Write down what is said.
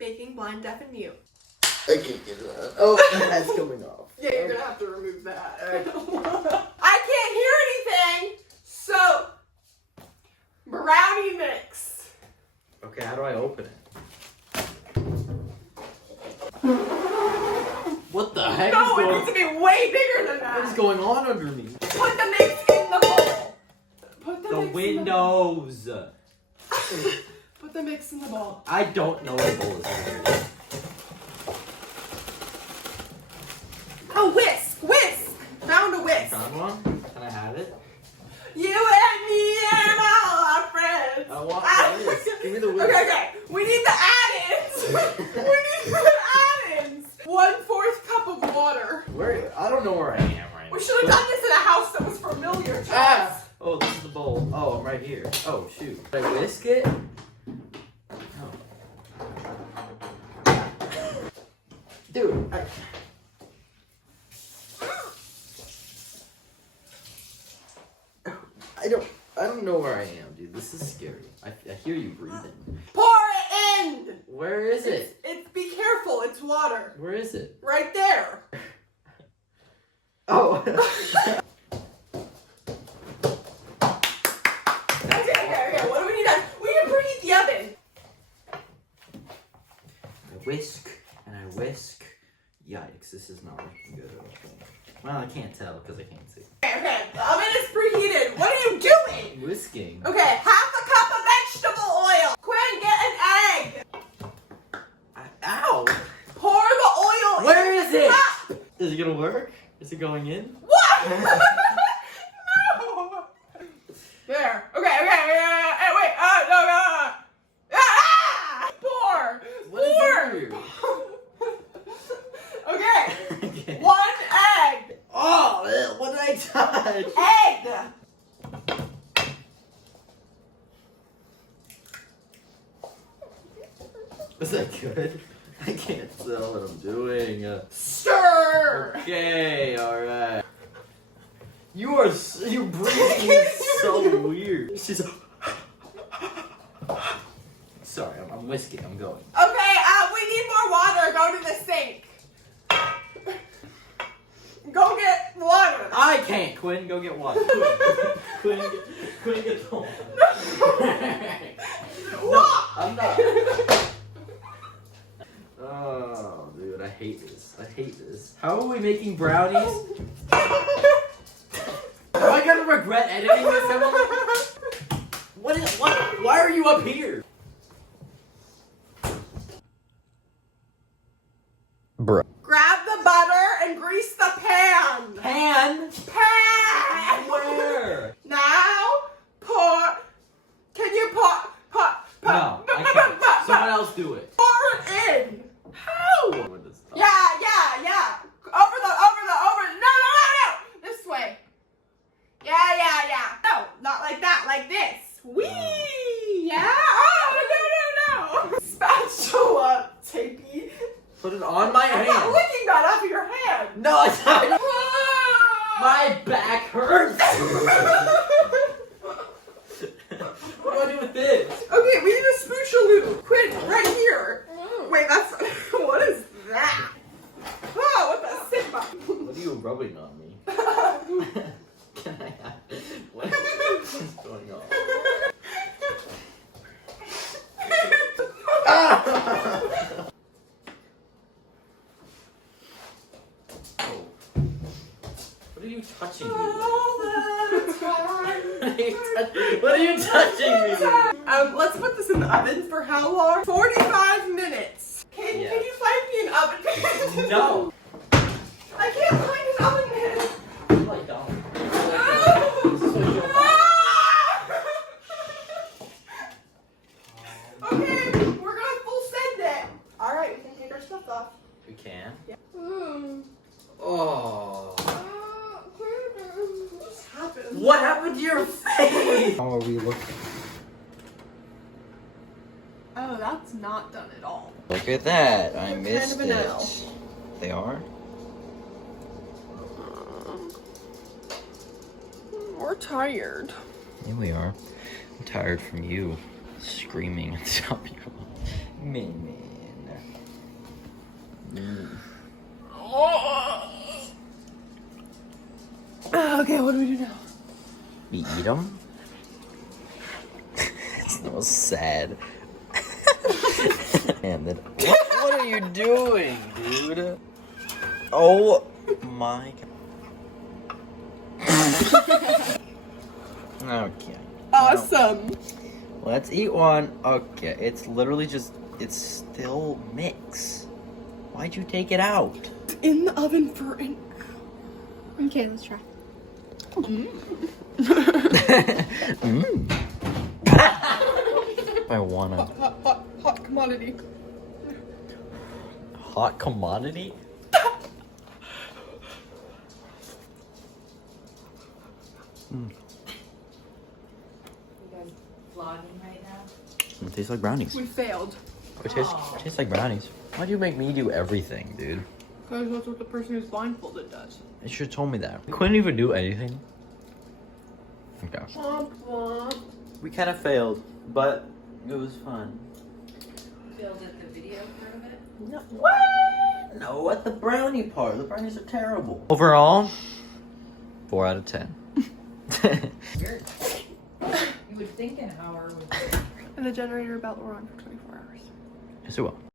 Baking blind, deaf, and mute. I can't get it out. Oh, that's coming off. Yeah, you're gonna have to remove that. I can't hear anything, so brownie mix. Okay, how do I open it? What the heck No, is going on? it needs to be way bigger than that. What is going on under me? Put the mix in the bowl. Put The mix windows. In the Put the mix in the bowl. I don't know what bowl is here. A whisk, whisk. Found a whisk. Found one? Can I have it? You and me and all our friends. I want the whisk. Give me the whisk. Okay. We need the add-ins. We need the add-ins. 1/4 cup of water. Where? I don't know where I am right now. We should have done this in a house that was familiar to Ah! us. Oh, this is the bowl. Oh, I'm right here. Oh, shoot. Did I whisk it? Oh. Dude, I don't know where I am, dude. This is scary. I hear you breathing. Pour it in. Where is it? It's be careful. It's water. Where is it? Right there. Oh. Okay. What do we need to? We need to preheat the oven. I whisk and I whisk. Yikes! This is not looking good at all. Well, I can't tell because I can't see. Okay. The oven is preheated. What are you doing? Whisking. Okay. 1/2 cup of vegetable oil. Quinn, get an egg. Ow! Pour the oil. Where in is the it? cup. Is it gonna work? Is it going in? What? No. There. Okay. Wait. No. Ah! Pour. What is Pour. in here? Okay. Okay. 1 egg. Oh, what did I touch? Egg. Is that good? I can't tell what I'm doing. Stir. Okay, alright. Your breathing is so weird. She's sorry, I'm whisking, I'm going. Okay, we need more water. Go to the sink. Go get water. I can't, Quinn, go get water. Quinn, get the water. No, I'm not. Oh, dude, I hate this. How are we making brownies? Am I gonna regret editing this, Emily? What? Why are you up here? Bro. Grab the butter and grease the pan. Pan? Pan. Where? Now pour. Can you pour? No, I can't. Someone else do it. Pour it in. How? Yeah. Over. No. This way. Yeah. No, not like that. Like this. Wee. Yeah. Oh, no. Spatula tapey. Put it on my I'm not hand. licking that off of your hand. No, it's not. My back hurts. What do I do with this? Okay, we need a spoochaloop. Quinn, right here. Wait, that's... What is that? Oh, what the sigma? What are you rubbing on me? Can I have it? What is going on? Oh. What are you touching me with? What are you touching me with? Let's put this in the oven for how long? 45 minutes. Can you find me an oven mitt? No. I can't find an oven mitt. I don't. Okay, we're gonna full send it. All right, we can take our stuff off. We can? Yeah. Oh. What just happened? What happened to your face? How are we looking? Oh, that's not done at all. Look at that. I It's missed kind of an L. it. They are? We're tired. Yeah, we are. I'm tired from you screaming at the top of your lungs. Min. Okay, what do we do now? We eat them? It's the most sad. And then, what are you doing, dude? Oh my god. Okay. Awesome. No. Let's eat one. Okay, it's literally just, it's still mix. Why'd you take it out? In the oven for an hour. Okay, let's try. I wanna. Hot commodity. Hot commodity? You guys vlogging right now? It tastes like brownies. We failed. It tastes like brownies. Why'd you make me do everything, dude? Because that's what the person who's blindfolded does. You should have told me that. We couldn't even do anything. Okay. Womp womp. We kind of failed, but it was fun. Failed at the video part of it? No, what? No, at the brownie part. The brownies are terrible. Overall, 4 out of 10. Weird. You would think an hour would be. And the generator belt will run for 24 hours. Yes, it will.